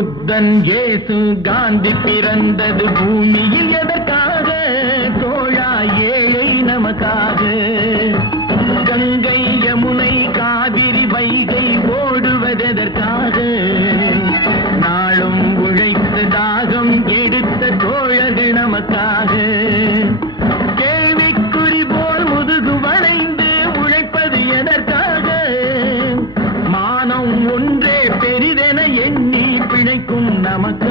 புத்தன் இயேசு காந்தி பிறந்தது பூமியில் எதற்காக தோழா ஏழை நமக்காக கங்கை யமுனை காவிரி வைகை ஓடுவதற்காக நாளும் உழைத்து தாகம் எடுத்த தோழர்கள் நமக்காக கேள்விக்குறி போல் முதுகு வளைந்து உழைப்பது எதற்காக மானம் ஒன்றே பெரிதென எண்ணி பிழைக்கும் நமக்கு